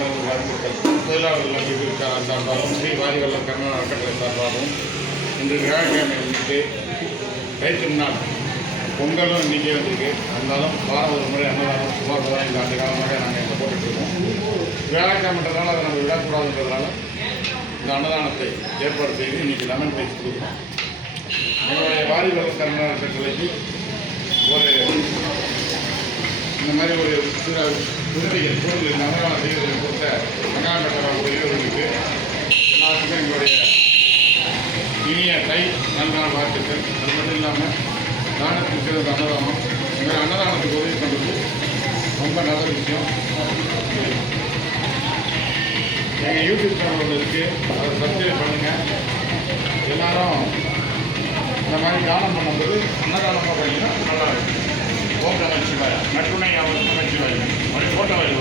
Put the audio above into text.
வாழ்த்துக்கள் தொழிலாளர்கள் அமைப்பிற்காக சார்பாகவும் ஸ்ரீ வாரிவல்லம் கர்நாடக அறக்கட்டளை சார்பாகவும் இன்று வியாழக்கிழமை முன்னிட்டு ரைத்து நாள் பொங்கலும் இன்றைக்கே வந்திருக்கு. இருந்தாலும் வாரம் ஒரு முறை அன்னதானம் சுமார் பதினைந்து ஆண்டு காலமாக நாங்கள் இங்கே போட்டுட்ருக்கோம். வியாழக்கிழமைன்றதுனால அதை நம்ம விடக்கூடாதுன்றதுனால இந்த அன்னதானத்தை ஏற்பாடு செய்து இன்றைக்கி லெமன் ரைஸ் கொடுக்குறோம். எங்களுடைய வாரி வளம் கர்நாடக அறக்கட்டளைக்கு ஒரு இந்த மாதிரி ஒரு சில உதவிகள் பொருள் இந்த செய்வதை கொடுத்த மகாமட்டர உயர்வுகளுக்கு எல்லாத்துக்கும் எங்களுடைய இனிய கை நல்நாள் வாழ்த்துக்கள் அது மட்டும் இல்லாமல் தானத்துக்கு சிறந்த அன்னதானம். இந்த மாதிரி அன்னதானத்துக்கு உதவி பண்ணுறது ரொம்ப நல்ல விஷயம். எங்கள் யூடியூப் சேனல் ஒன்று இருக்குது அதை சப்ஸ்கிரைப் பண்ணுங்கள் எல்லாரும் இந்த மாதிரி தானம் பண்ணும்போது அன்னதானமாக பண்ணிங்கன்னா நல்லா இருக்கும். ஓம் ಮಾಡ್ತಾವ್ರಿ